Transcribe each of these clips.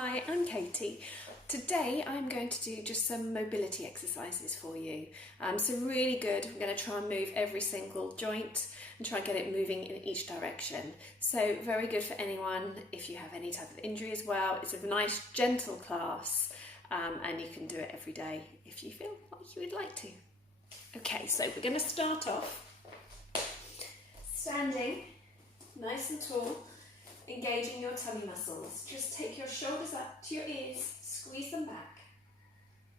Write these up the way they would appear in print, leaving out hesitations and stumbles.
Hi, I'm Katie. Today I'm going to do just some mobility exercises for you. So really good, I'm going to try and move every single joint and try and get it moving in each direction. So very good for anyone if you have any type of injury as well. It's a nice gentle class and you can do it every day if you feel like you would like to. Okay, so we're going to start off standing nice and tall, engaging your tummy muscles. Just take your shoulders up to your ears, squeeze them back,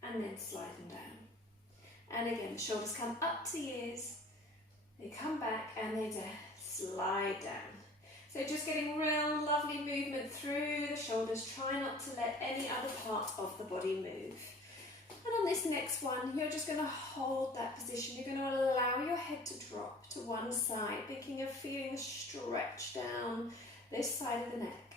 and then slide them down. And again, the shoulders come up to the ears, they come back, and they slide down. So just getting real lovely movement through the shoulders. Try not to let any other part of the body move. And on this next one, you're just going to hold that position. You're going to allow your head to drop to one side, thinking of feeling the stretch down this side of the neck.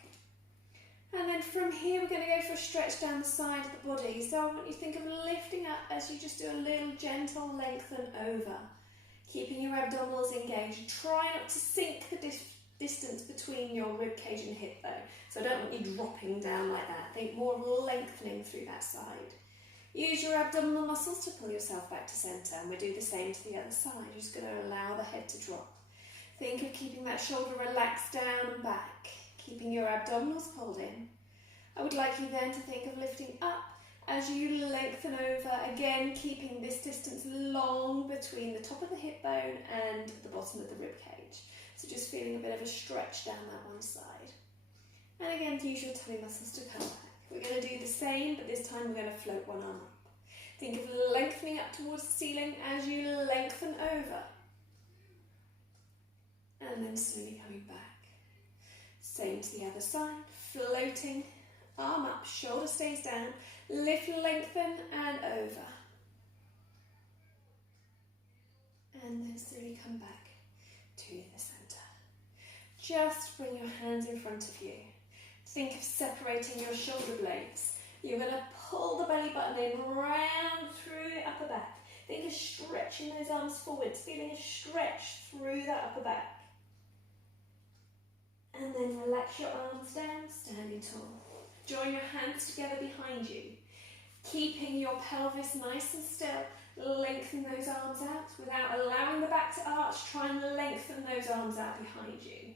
And then from here, we're going to go for a stretch down the side of the body. So I want you to think of lifting up as you just do a little gentle lengthen over, keeping your abdominals engaged. Try not to sink the distance between your rib cage and hip though. So I don't want you dropping down like that. Think more of lengthening through that side. Use your abdominal muscles to pull yourself back to centre, and we'll do the same to the other side. You're just going to allow the head to drop. Think of keeping that shoulder relaxed down and back, keeping your abdominals pulled in. I would like you then to think of lifting up as you lengthen over, again keeping this distance long between the top of the hip bone and the bottom of the rib cage. So just feeling a bit of a stretch down that one side. And again, use your tummy muscles to come back. We're going to do the same, but this time we're going to float one arm up. Think of lengthening up towards the ceiling as you lengthen over. And then slowly coming back. Same to the other side, floating, arm up, shoulder stays down, lift, lengthen and over. And then slowly come back to the centre. Just bring your hands in front of you. Think of separating your shoulder blades. You're going to pull the belly button in, round through the upper back. Think of stretching those arms forwards, feeling a stretch through that upper back. And then relax your arms down, standing tall. Join your hands together behind you. Keeping your pelvis nice and still. Lengthen those arms out without allowing the back to arch. Try and lengthen those arms out behind you.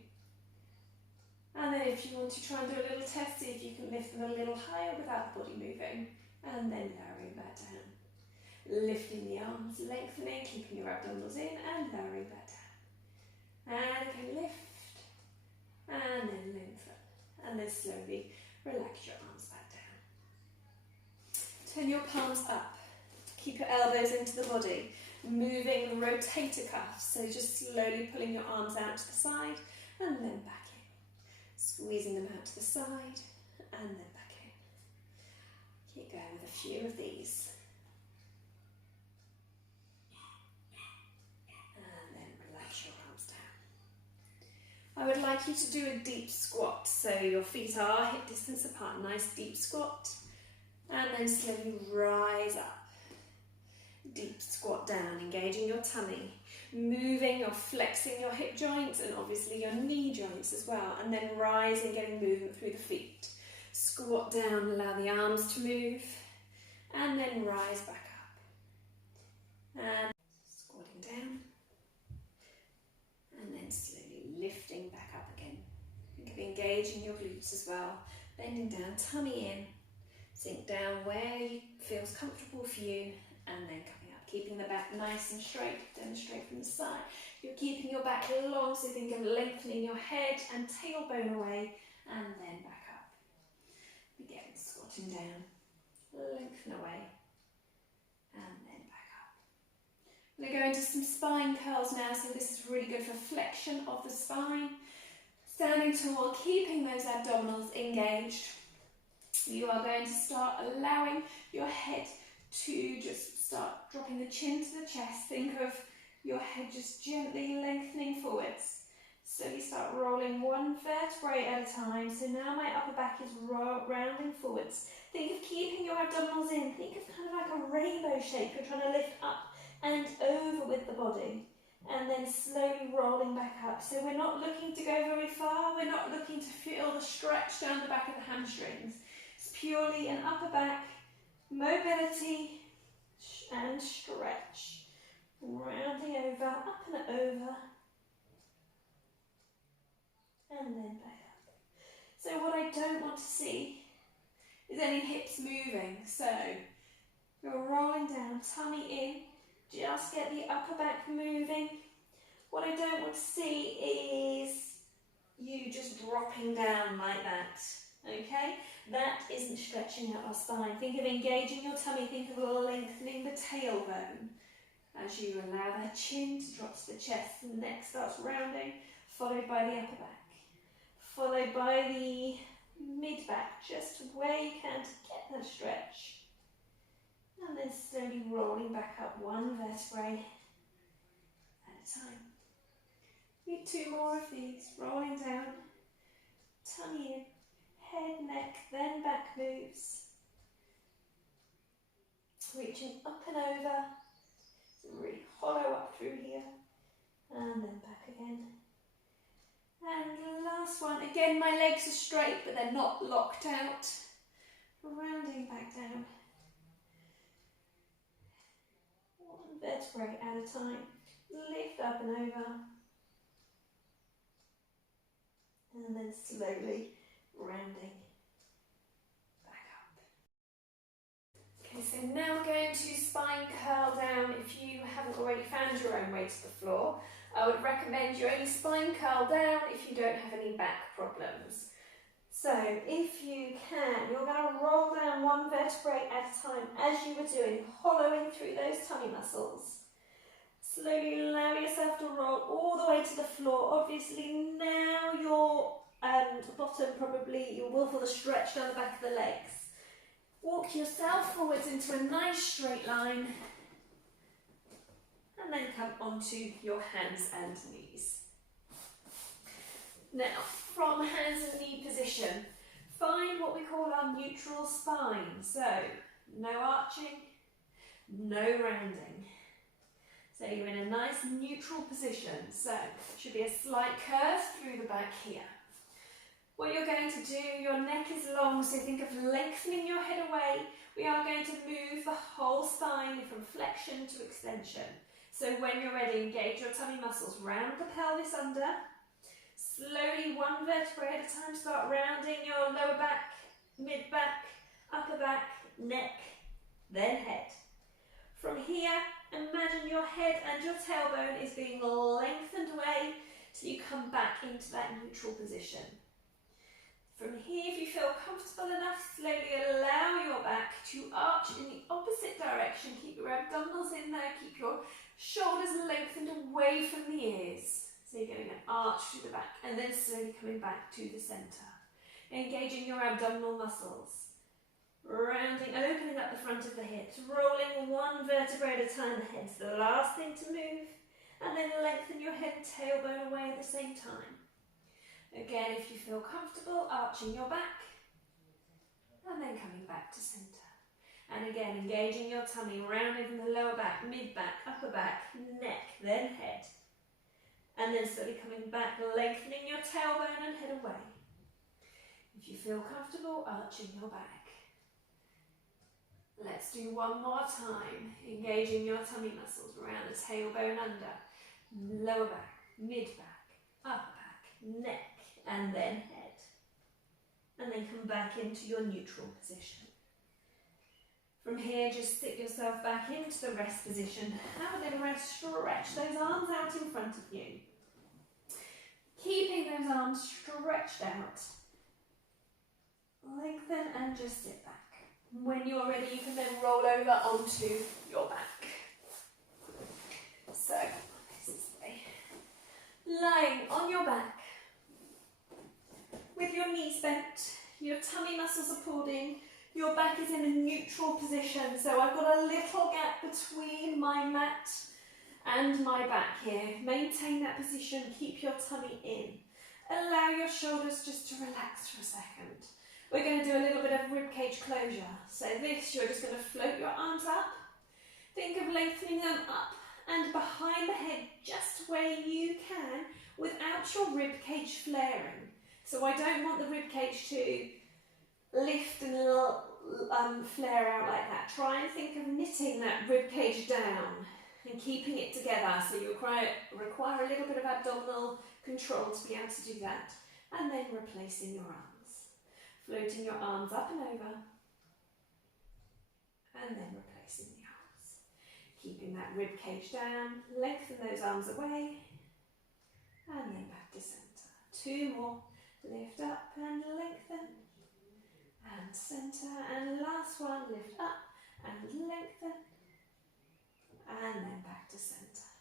And then if you want to try and do a little test, see if you can lift them a little higher without the body moving. And then lowering back down. Lifting the arms, lengthening, keeping your abdominals in and lowering back down. And again, lift. And then lengthen. And then slowly relax your arms back down. Turn your palms up. Keep your elbows into the body. Moving the rotator cuffs. So just slowly pulling your arms out to the side and then back in. Squeezing them out to the side and then back in. Keep going with a few of these. And then relax your arms down. I would like you to do a deep squat. So your feet are hip distance apart. Nice deep squat. And then slowly rise up. Deep squat down, engaging your tummy. Moving or flexing your hip joints and obviously your knee joints as well. And then rise and getting movement through the feet. Squat down, allow the arms to move. And then rise back up. And squatting down. And then slowly lifting back up again. Think of engaging your glutes as well. Bending down, tummy in. Sink down where feels comfortable for you. And then coming up, keeping the back nice and straight, demonstrate from the side. You're keeping your back long, so think of lengthening your head and tailbone away, and then back up. Again, squatting down, lengthen away, and then back up. We're going to go into some spine curls now, so this is really good for flexion of the spine. Standing tall, keeping those abdominals engaged. You are going to start allowing your head to just start dropping the chin to the chest. Think of your head just gently lengthening forwards. Slowly start rolling one vertebrae at a time. So now my upper back is rounding forwards. Think of keeping your abdominals in. Think of kind of like a rainbow shape. You're trying to lift up and over with the body. And then slowly rolling back up. So we're not looking to go very far. We're not looking to feel the stretch down the back of the hamstrings. purely an upper back mobility and stretch. Rounding over, up and over, and then back up. So what I don't want to see is any hips moving. So you're rolling down, tummy in, just get the upper back moving. What I don't want to see is you just dropping down like that, okay? That isn't stretching out our spine. Think of engaging your tummy, think of lengthening the tailbone as you allow the chin to drop to the chest and the neck starts rounding, followed by the upper back, followed by the mid-back, just where you can to get that stretch. And then slowly rolling back up one vertebrae at a time. Do 2 more of these, rolling down, tummy in, head, neck, then back moves. Reaching up and over, so really hollow up through here, and then back again. And the last one, again my legs are straight but they're not locked out. Rounding back down. One vertebrae at a time, lift up and over. And then slowly rounding back up. Okay, so now we're going to spine curl down. If you haven't already found your own way to the floor, I would recommend you only spine curl down if you don't have any back problems. So if you can, you're going to roll down one vertebrae at a time as you were doing, hollowing through those tummy muscles. Slowly allow yourself to roll all the way to the floor. Obviously now your bottom, probably you will feel the stretch down the back of the legs. Walk yourself forwards into a nice straight line and then come onto your hands and knees. Now from hands and knee position, find what we call our neutral spine. So no arching, no rounding. So you're in a nice neutral position. So it should be a slight curve through the back here. What you're going to do, your neck is long, so think of lengthening your head away. We are going to move the whole spine from flexion to extension. So when you're ready, engage your tummy muscles, round the pelvis under. Slowly, one vertebrae at a time, start rounding your lower back, mid-back, upper back, neck, then head. From here, imagine your head and your tailbone is being lengthened away so you come back into that neutral position. From here, if you feel comfortable enough, slowly allow your back to arch in the opposite direction. Keep your abdominals in there, keep your shoulders lengthened away from the ears. So you're getting an arch through the back and then slowly coming back to the centre. Engaging your abdominal muscles. Rounding, opening up the front of the hips, rolling one vertebrae at a time, the head's the last thing to move, and then lengthen your head and tailbone away at the same time. Again, if you feel comfortable, arching your back, and then coming back to centre. And again, engaging your tummy, rounding from the lower back, mid-back, upper back, neck, then head. And then slowly coming back, lengthening your tailbone and head away. If you feel comfortable, arching your back. Let's do one more time, engaging your tummy muscles around the tailbone under, lower back, mid-back, upper back, neck, and then head. And then come back into your neutral position. From here, just sit yourself back into the rest position. Have a little rest, stretch those arms out in front of you. Keeping those arms stretched out. Lengthen and just sit back. When you're ready, you can then roll over onto your back. So, this is the way. Lying on your back, with your knees bent, your tummy muscles are pulled in, your back is in a neutral position. So I've got a little gap between my mat and my back here. Maintain that position, keep your tummy in. Allow your shoulders just to relax for a second. We're going to do a little bit of ribcage closure. So this, you're just going to float your arms up. Think of lengthening them up and behind the head, just where you can, without your ribcage flaring. So I don't want the ribcage to lift and flare out like that. Try and think of knitting that rib cage down and keeping it together. So you require a little bit of abdominal control to be able to do that. And then replacing your arms. Floating your arms up and over. And then replacing the arms. Keeping that rib cage down. Lengthen those arms away. And then back to centre. 2 more. Lift up and lengthen. And centre. And last one. Lift up and lengthen. And then back to centre.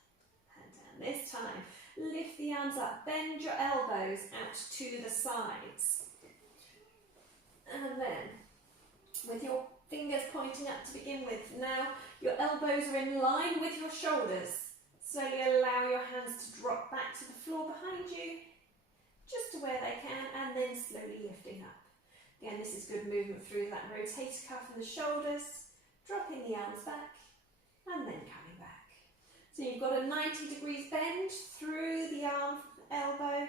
And down. This time, lift the arms up. Bend your elbows out to the sides. And then, with your fingers pointing up to begin with, now your elbows are in line with your shoulders. Slowly allow your hands to drop back to the floor behind you, just to where they can, and then slowly lifting up. Again, this is good movement through that rotator cuff and the shoulders, dropping the arms back, and then coming back. So you've got a 90 degrees bend through the arm, elbow,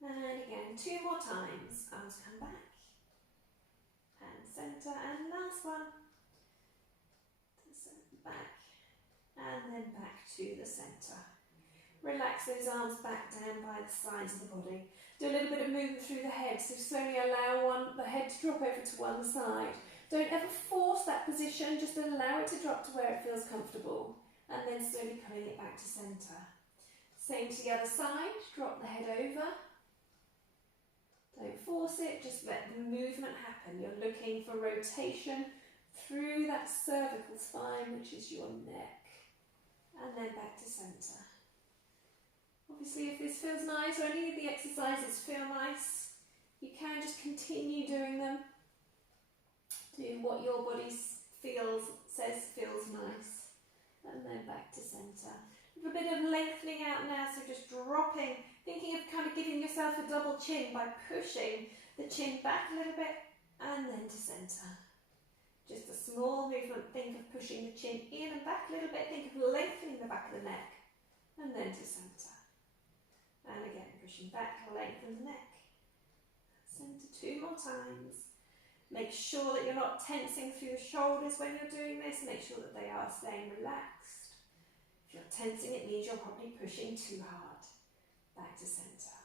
and again, 2 more times. Arms come back, and centre, and last one, back, and then back to the centre. Relax those arms back down by the sides of the body. Do a little bit of movement through the head, so slowly allow the head to drop over to one side. Don't ever force that position, just allow it to drop to where it feels comfortable, and then slowly pulling it back to centre. Same to the other side, drop the head over. Don't force it, just let the movement happen. You're looking for rotation through that cervical spine, which is your neck, and then back to centre. Obviously, if this feels nice, or any of the exercises feel nice, you can just continue doing them. Do what your body says feels nice, and then back to centre. A bit of lengthening out now, so just dropping, thinking of kind of giving yourself a double chin by pushing the chin back a little bit and then to centre. Just a small movement, think of pushing the chin in and back a little bit, think of lengthening the back of the neck and then to centre. And again, pushing back, lengthen the neck. Centre 2 more times. Make sure that you're not tensing through the shoulders when you're doing this, make sure that they are staying relaxed. If you're tensing, it means you're probably pushing too hard. Back to centre.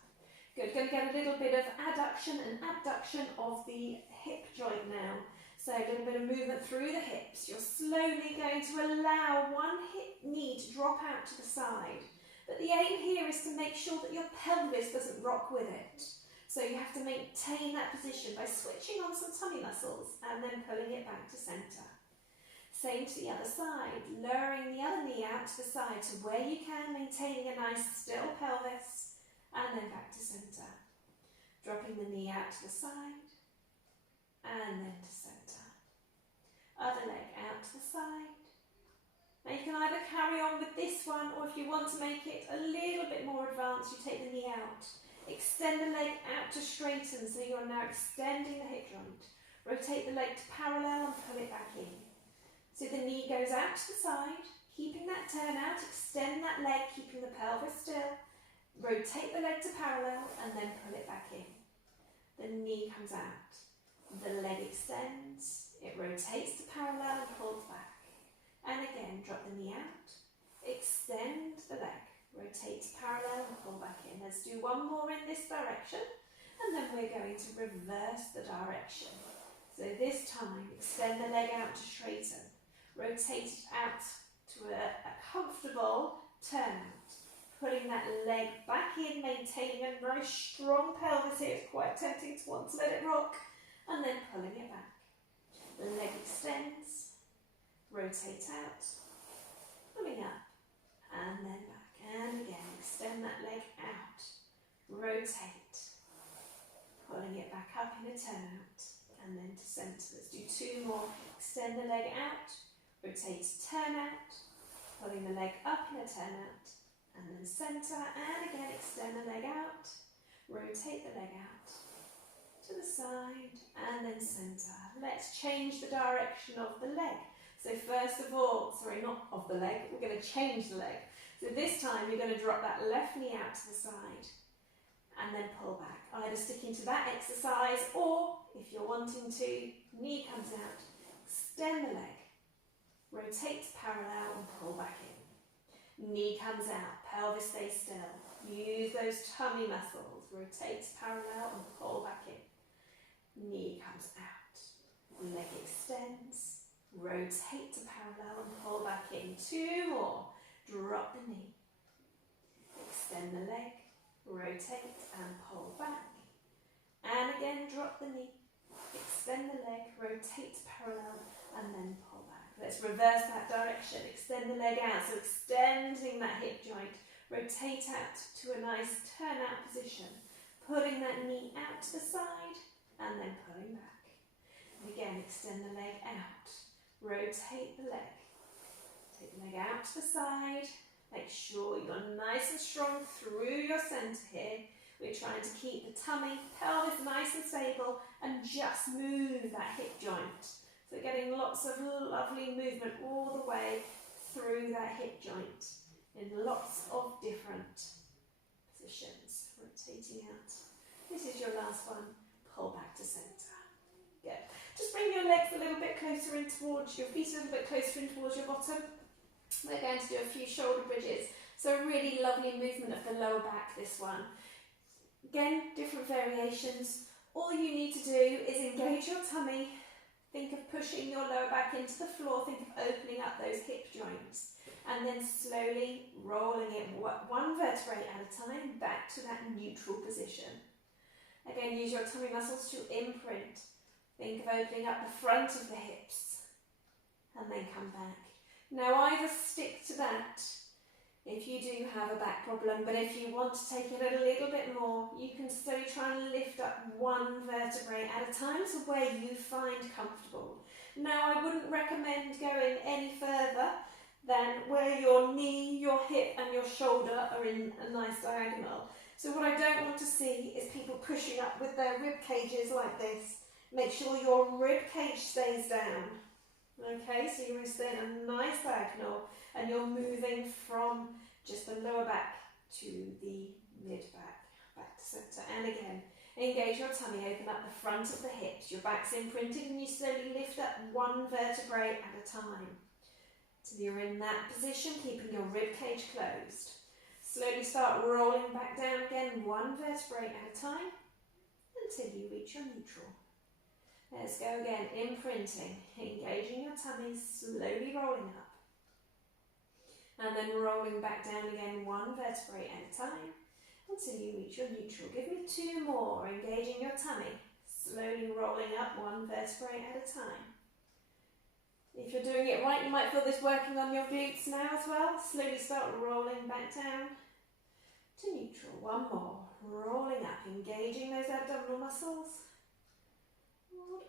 Good, going to get a little bit of adduction and abduction of the hip joint now. So a little bit of movement through the hips. You're slowly going to allow one hip knee to drop out to the side. But the aim here is to make sure that your pelvis doesn't rock with it. So you have to maintain that position by switching on some tummy muscles and then pulling it back to centre. Same to the other side, lowering the other knee out to the side to where you can, maintaining a nice still pelvis, and then back to centre. Dropping the knee out to the side, and then to centre. Other leg out to the side. Now you can either carry on with this one, or if you want to make it a little bit more advanced, you take the knee out. Extend the leg out to straighten, so you're now extending the hip joint. Rotate the leg to parallel and pull it back in. So the knee goes out to the side, keeping that turn out, extend that leg, keeping the pelvis still. Rotate the leg to parallel and then pull it back in. The knee comes out. The leg extends, it rotates to parallel and pulls back. And again, drop the knee out, extend the leg, rotate to parallel and pull back in. Let's do one more in this direction, and then we're going to reverse the direction. So this time, extend the leg out to straighten. Rotate it out to a comfortable turnout. Pulling that leg back in, maintaining a very strong pelvis here. It's quite tempting to want to let it rock. And then pulling it back. The leg extends. Rotate out. Pulling up. And then back. And again, extend that leg out. Rotate. Pulling it back up in a turnout. And then to centre. Let's do 2 more. Extend the leg out. Rotate to turn out, pulling the leg up in a turn out, and then centre, and again extend the leg out, rotate the leg out, to the side, and then centre. Let's change the direction of the leg. So first of all, sorry, not of the leg, we're going to change the leg. So this time you're going to drop that left knee out to the side, and then pull back. Either sticking to that exercise, or if you're wanting to, knee comes out, extend the leg, rotate parallel and pull back in. Knee comes out, pelvis stays still. Use those tummy muscles, rotate parallel and pull back in. Knee comes out, leg extends, rotate to parallel and pull back in. 2 more, drop the knee, extend the leg, rotate and pull back. And again, drop the knee, extend the leg, rotate parallel and then pull back. Let's reverse that direction, extend the leg out, so extending that hip joint, rotate out to a nice turn out position, putting that knee out to the side and then pulling back. And again, extend the leg out, rotate the leg, take the leg out to the side, make sure you're nice and strong through your centre here. We're trying to keep the tummy, pelvis nice and stable and just move that hip joint. So getting lots of lovely movement all the way through that hip joint in lots of different positions. Rotating out. This is your last one. Pull back to centre. Good. Just bring your legs a little bit closer in towards your feet, a little bit closer in towards your bottom. We're going to do a few shoulder bridges. So a really lovely movement of the lower back, this one. Again, different variations. All you need to do is engage your tummy. Think of pushing your lower back into the floor. Think of opening up those hip joints. And then slowly rolling it one vertebrae at a time back to that neutral position. Again, use your tummy muscles to imprint. Think of opening up the front of the hips. And then come back. Now either stick to that if you do have a back problem, but if you want to take it a little bit more, you can slowly try and lift up one vertebrae at a time to where you find comfortable. Now I wouldn't recommend going any further than where your knee, your hip and your shoulder are in a nice diagonal. So what I don't want to see is people pushing up with their rib cages like this. Make sure your rib cage stays down. Okay, so you're going to stay in a nice diagonal and you're moving from just the lower back to the mid back, back to centre. And again, engage your tummy, open up the front of the hips, your back's imprinted and you slowly lift up one vertebrae at a time. Till you're in that position, keeping your rib cage closed. Slowly start rolling back down again, one vertebrae at a time, until you reach your neutral. Let's go again, imprinting, engaging your tummy, slowly rolling up. And then rolling back down again, one vertebrae at a time, until you reach your neutral. Give me 2 more, engaging your tummy, slowly rolling up one vertebrae at a time. If you're doing it right, you might feel this working on your glutes now as well. Slowly start rolling back down to neutral. 1 more, rolling up, engaging those abdominal muscles.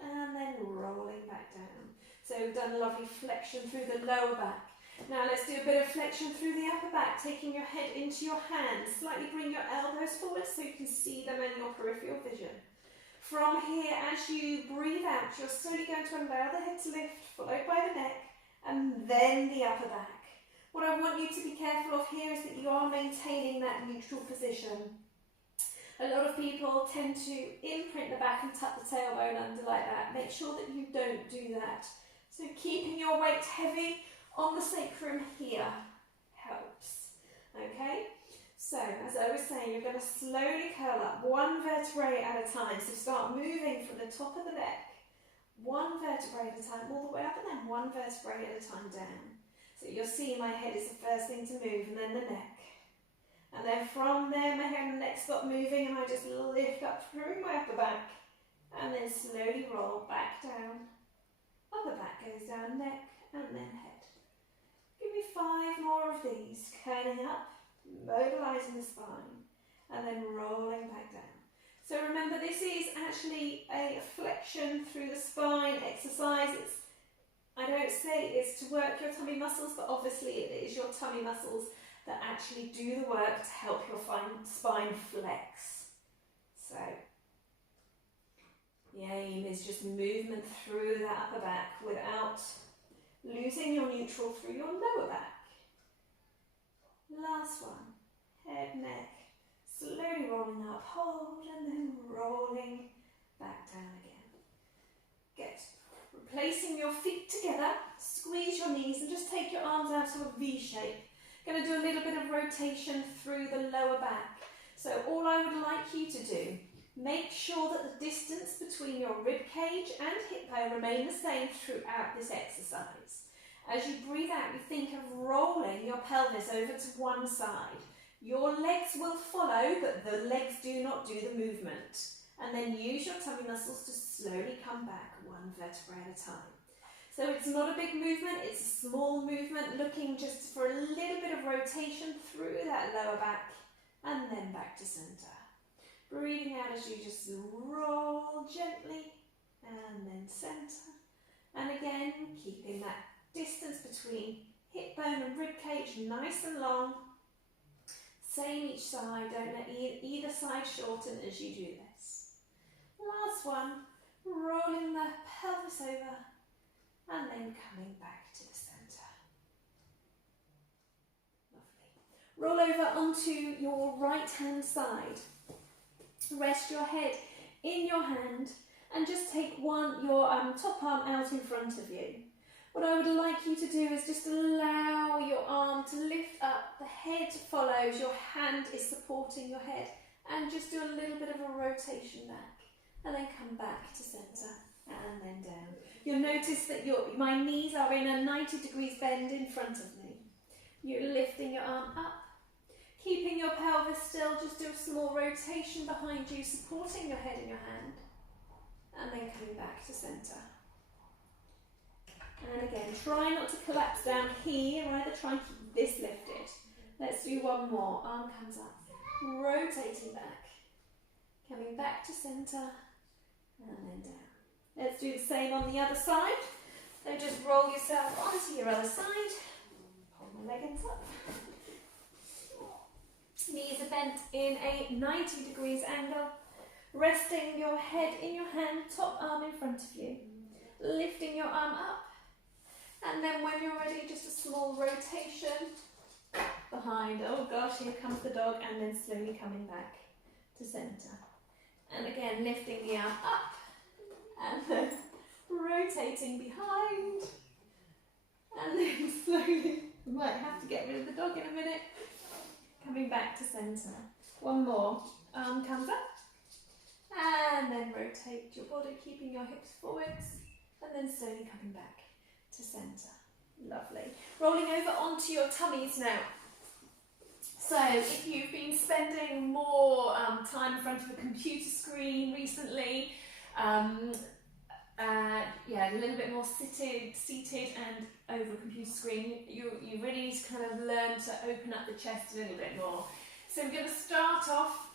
And then rolling back down. So we've done a lovely flexion through the lower back. Now let's do a bit of flexion through the upper back, taking your head into your hands. Slightly bring your elbows forward so you can see them in your peripheral vision. From here, as you breathe out, you're slowly going to allow the head to lift, followed by the neck, and then the upper back. What I want you to be careful of here is that you are maintaining that neutral position. A lot of people tend to imprint the back and tuck the tailbone under like that. Make sure that you don't do that. So keeping your weight heavy on the sacrum here helps. Okay? So, as I was saying, you're going to slowly curl up one vertebrae at a time. So start moving from the top of the neck, one vertebrae at a time, all the way up, and then one vertebrae at a time down. So you'll see my head is the first thing to move, and then the neck. And then from there, my head and neck stop moving, and I just lift up through my upper back, and then slowly roll back down. Upper back goes down, neck, and then head. Give me 5 more of these, curling up, mobilising the spine, and then rolling back down. So remember, this is actually a flexion through the spine exercise. I don't say it's to work your tummy muscles, but obviously it is your tummy muscles that actually do the work to help your spine flex. So the aim is just movement through that upper back without losing your neutral through your lower back. Last one, head, neck, Slowly rolling up, hold, and then rolling back down again. Good. Replacing your feet together, squeeze your knees and just take your arms out to a V shape. Going to do a little bit of rotation through the lower back. So all I would like you to do, make sure that the distance between your rib cage and hip bone remain the same throughout this exercise. As you breathe out, you think of rolling your pelvis over to one side. Your legs will follow, but the legs do not do the movement. And then use your tummy muscles to slowly come back one vertebrae at a time. So it's not a big movement, it's a small movement, looking just for a little bit of rotation through that lower back and then back to centre. Breathing out as you just roll gently and then centre. And again, keeping that distance between hip bone and rib cage nice and long. Same each side, don't let either side shorten as you do this. Last one, rolling the pelvis over and then coming back to the centre. Lovely. Roll over onto your right hand side. Rest your head in your hand and just take your top arm out in front of you. What I would like you to do is just allow your arm to lift up, the head follows, your hand is supporting your head, and just do a little bit of a rotation back and then come back to centre and then down. You'll notice that my knees are in a 90 degrees bend in front of me. You're lifting your arm up, keeping your pelvis still, just do a small rotation behind you, supporting your head in your hand, and then coming back to centre. And again, try not to collapse down here, either try and keep this lifted. Let's do one more. Arm comes up, rotating back, coming back to centre, and then down. Let's do the same on the other side. So just roll yourself onto your other side. Pull my leggings up. Knees are bent in a 90 degrees angle. Resting your head in your hand, top arm in front of you. Lifting your arm up. And then when you're ready, just a small rotation behind. Oh gosh, here comes the dog. And then slowly coming back to centre. And again, lifting the arm up. And then rotating behind. And then slowly, we might have to get rid of the dog in a minute. Coming back to centre. One more. Arm comes up. And then rotate your body, keeping your hips forwards. And then slowly coming back to centre. Lovely. Rolling over onto your tummies now. So if you've been spending more time in front of a computer screen recently, a little bit more seated and over a computer screen, you really need to kind of learn to open up the chest a little bit more. So we're going to start off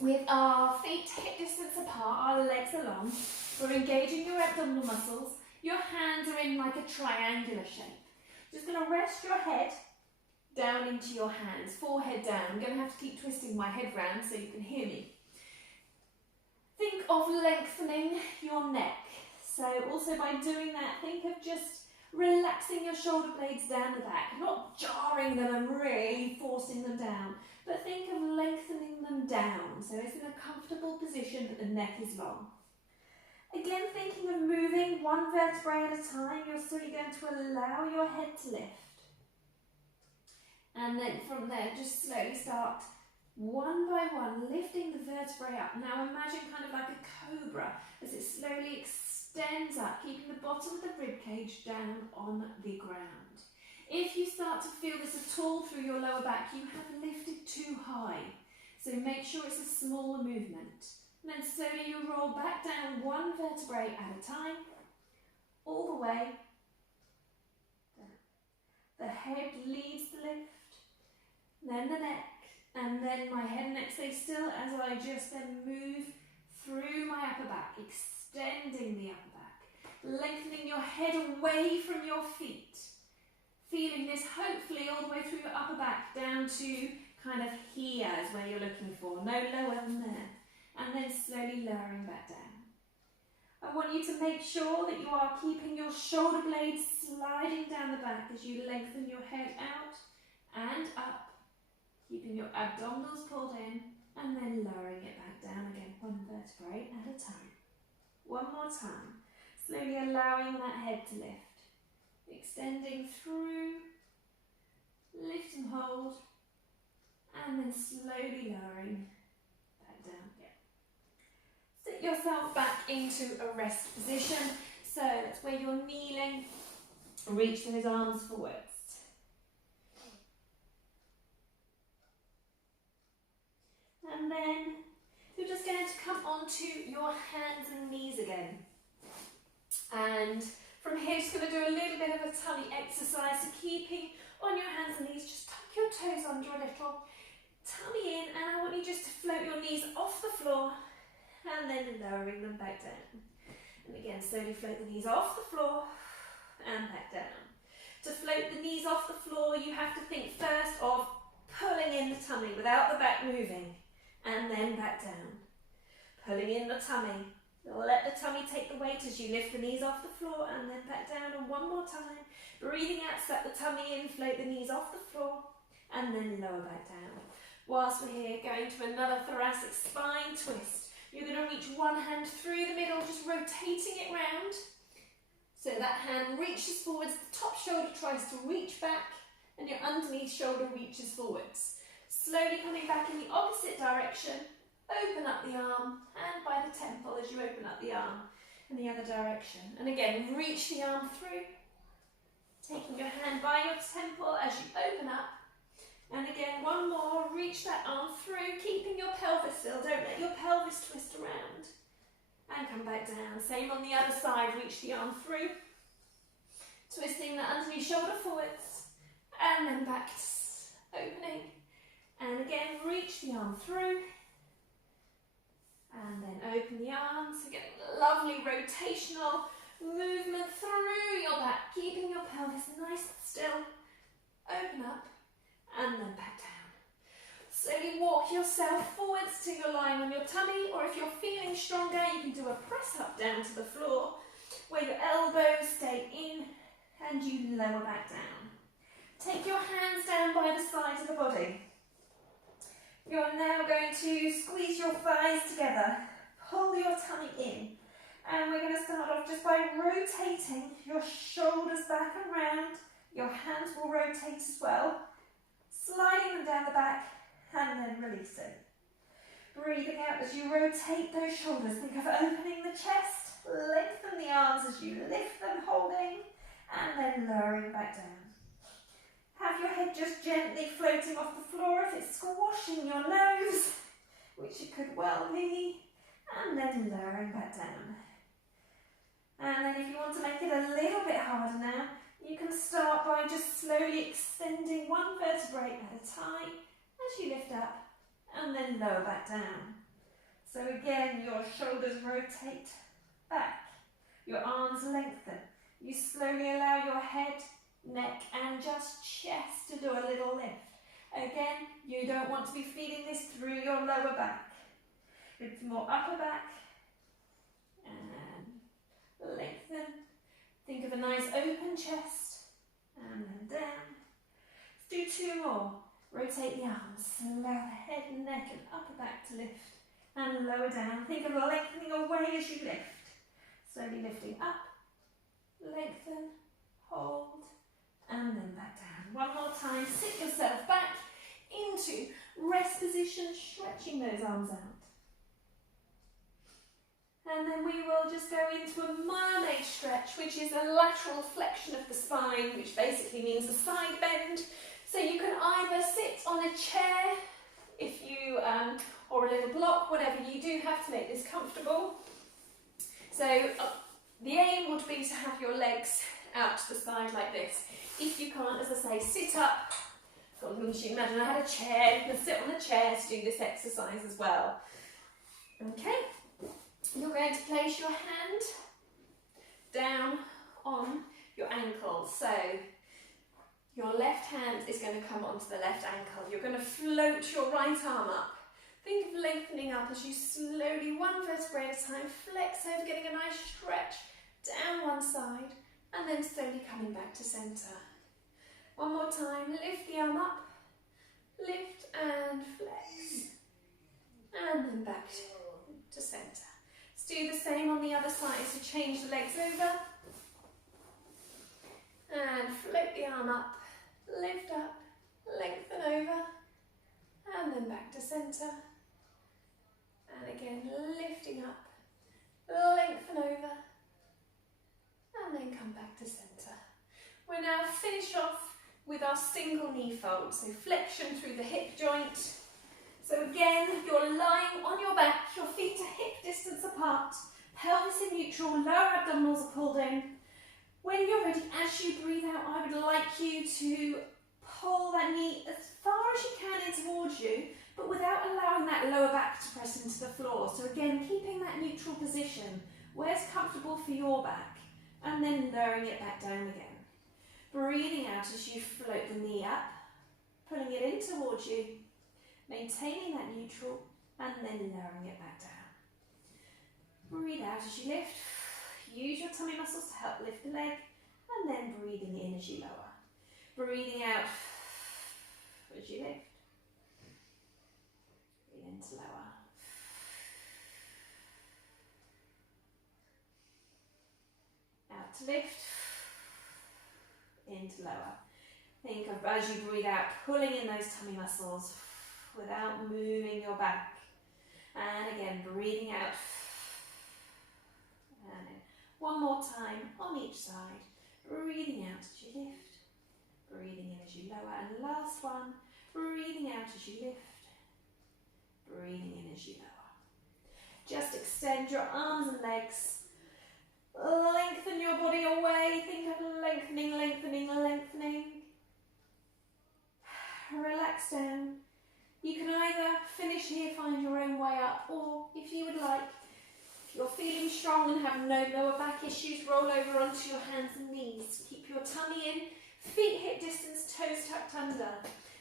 with our feet hip distance apart, our legs along. We're engaging your abdominal muscles. Your hands are in like a triangular shape. Just going to rest your head down into your hands, forehead down. I'm going to have to keep twisting my head round so you can hear me. Think of lengthening your neck. So also by doing that, think of just relaxing your shoulder blades down the back, not jarring them and really forcing them down, but think of lengthening them down. So it's in a comfortable position but the neck is long. Again, thinking of moving one vertebrae at a time, you're slowly going to allow your head to lift. And then from there, just slowly start one by one, lifting the vertebrae up. Now imagine kind of like a cobra as it slowly extends up, keeping the bottom of the ribcage down on the ground. If you start to feel this at all through your lower back, you have lifted too high. So make sure it's a smaller movement. And then slowly you roll back down one vertebrae at a time, all the way down. The head leads the lift, then the neck, and then my head and neck stay still as I just then move through my upper back, extending the upper back, lengthening your head away from your feet. Feeling this hopefully all the way through your upper back down to kind of here is where you're looking for, no lower than there. And then slowly lowering back down. I want you to make sure that you are keeping your shoulder blades sliding down the back as you lengthen your head out and up Keeping your abdominals pulled in and then lowering it back down again, one vertebrae at a time. One more time. Slowly allowing that head to lift. Extending through, lift and hold, and then slowly lowering back down again. Sit yourself back into a rest position. So that's where you're kneeling. Reach those arms forwards. And then you're just going to come onto your hands and knees again. And from here, just going to do a little bit of a tummy exercise. So keeping on your hands and knees, just tuck your toes under a little. Tummy in, and I want you just to float your knees off the floor and then lowering them back down. And again, slowly float the knees off the floor and back down. To float the knees off the floor, you have to think first of pulling in the tummy without the back moving, and then back down. Pulling in the tummy. Let the tummy take the weight as you lift the knees off the floor and then back down. And one more time. Breathing out, set the tummy in, float the knees off the floor and then lower back down. Whilst we're here, going to another thoracic spine twist. You're going to reach one hand through the middle, just rotating it round. So that hand reaches forwards, the top shoulder tries to reach back, and your underneath shoulder reaches forwards. Slowly coming back in the opposite direction, open up the arm, and by the temple as you open up the arm in the other direction. And again, reach the arm through, taking your hand by your temple as you open up. And again, one more, reach that arm through, keeping your pelvis still, don't let your pelvis twist around. And come back down. Same on the other side, reach the arm through, twisting the underneath shoulder forwards, and then back, opening. And again, reach the arm through, and then open the arms. So get a lovely rotational movement through your back, keeping your pelvis nice and still. Open up, and then back down. Slowly walk yourself forwards till you're lying on your tummy, or if you're feeling stronger, you can do a press up down to the floor, where your elbows stay in and you lower back down. Take your hands down by the sides of the body. You're now going to squeeze your thighs together, pull your tummy in, and we're going to start off just by rotating your shoulders back and round. Your hands will rotate as well, sliding them down the back and then releasing. Breathing out as you rotate those shoulders. Think of opening the chest, lengthen the arms as you lift them, holding, and then lowering back down. Have your head just gently floating off the floor if it's squashing your nose, which it could well be, and then lowering back down. And then if you want to make it a little bit harder now, you can start by just slowly extending one vertebrae at a time as you lift up and then lower back down. So again, your shoulders rotate back, your arms lengthen. You slowly allow your head, neck and just chest to do a little lift. Again, you don't want to be feeding this through your lower back. It's more upper back and lengthen. Think of a nice open chest and then down. Let's do two more. Rotate the arms, allow the head and neck and upper back to lift and lower down. Think of lengthening away as you lift. Slowly lifting up, lengthen, hold, and then back down. One more time, sit yourself back into rest position, stretching those arms out. And then we will just go into a mermaid stretch, which is a lateral flexion of the spine, which basically means a side bend. So you can either sit on a chair, if you, or a little block, whatever you do have to make this comfortable. So the aim would be to have your legs out to the side like this. If you can't, as I say, sit up. So imagine I had a chair, you can sit on a chair to do this exercise as well. Okay, you're going to place your hand down on your ankle. So your left hand is going to come onto the left ankle. You're going to float your right arm up. Think of lengthening up as you slowly, one vertebrae at a time, flex over, getting a nice stretch down one side, and then slowly coming back to centre. One more time, lift the arm up, lift and flex, and then back to centre. Let's do the same on the other side, so change the legs over, and float the arm up, lift up, lengthen over, and then back to centre, and again lifting up, lengthen over, and then come back to centre. We'll now finish off with our single knee fold, so flexion through the hip joint. So again, you're lying on your back, your feet are hip distance apart, pelvis in neutral, lower abdominals are pulled in. When you're ready, as you breathe out, I would like you to pull that knee as far as you can in towards you, but without allowing that lower back to press into the floor. So again, keeping that neutral position, where's comfortable for your back, and then lowering it back down again. Breathing out as you float the knee up, pulling it in towards you, maintaining that neutral, and then lowering it back down. Breathe out as you lift. Use your tummy muscles to help lift the leg, and then breathing in as you lower. Breathing out as you lift. Breathe in to lower. Out to lift. In to lower. Think of, as you breathe out, pulling in those tummy muscles without moving your back. And again, breathing out. And in. One more time on each side. Breathing out as you lift. Breathing in as you lower. And last one, breathing out as you lift. Breathing in as you lower. Just extend your arms and legs. Lengthen your body away. Think of lengthening, lengthening, lengthening. Relax down. You can either finish here, find your own way up, or if you would like, if you're feeling strong and have no lower back issues, roll over onto your hands and knees. Keep your tummy in, feet hip distance, toes tucked under.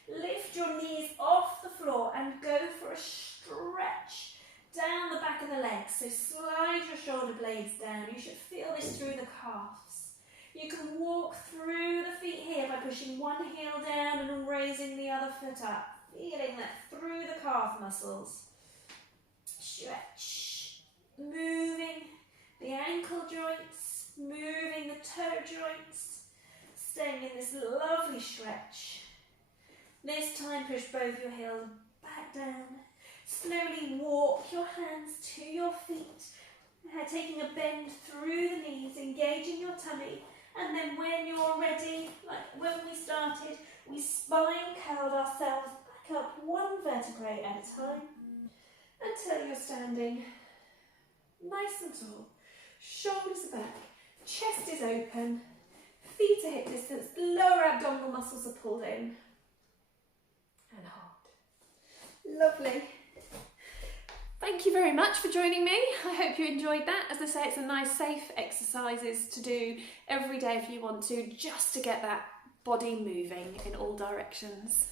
Lift your knees off the floor and go for a stretch down the back of the legs. So slide your shoulder blades down. You should feel this through the calves. You can walk through the feet here by pushing one heel down and raising the other foot up. Feeling that through the calf muscles. Stretch. Moving the ankle joints. Moving the toe joints. Staying in this lovely stretch. This time push both your heels back down. Slowly walk your hands to your feet, taking a bend through the knees, engaging your tummy, and then when you're ready, like when we started, we spine curled ourselves back up one vertebrae at a time until you're standing nice and tall, shoulders are back, chest is open, feet are hip distance, lower abdominal muscles are pulled in, and hold. Lovely. Thank you very much for joining me. I hope you enjoyed that. As I say, it's a nice, safe exercises to do every day if you want to, just to get that body moving in all directions.